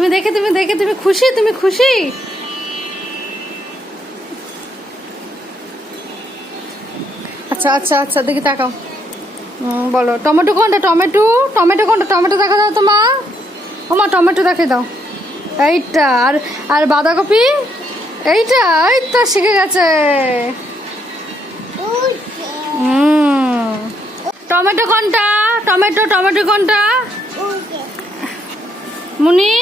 তুমি দেখে তুমি দেখে তুমি খুশি তুমি খুশি। আচ্ছা আচ্ছা আচ্ছা দেখি তাকাও। বলো টমেটো কোনটা? টমেটো? টমেটো কোনটা? টমেটো দেখা দাও তো মা। ও মা টমেটো দেখে দাও। এইটা আর আর বাঁধাকপি? এইটা এই তো শিখে গেছে। টমেটো কোনটা? টমেটো টমেটো কোনটা? মুনি?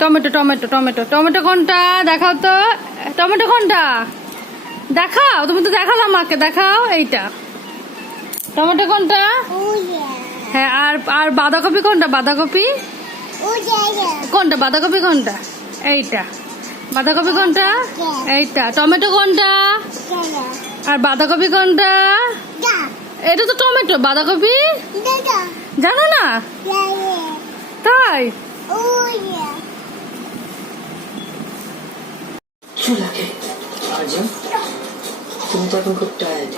Tomato tomato tomato. টমেটো কোনটা দেখাও তো। টমেটো কোনটা দেখাও তুমি তো দেখালাম মাকে দেখাও এইটা। টমেটো কোনটা হ্যাঁ আর আর বাঁধাকপি কোনটা? বাঁধাকপি? কোনটা? বাঁধাকপি কোনটা এইটা। বাঁধাকপি কোনটা এইটা। টমেটো কোনটা আর বাঁধাকপি কোনটা এটা তো টমেটো। বাঁধাকপি? জানো না? তাই? কিচ্ছু লাগে। তুমি তো এখন খুব টায়ার্ড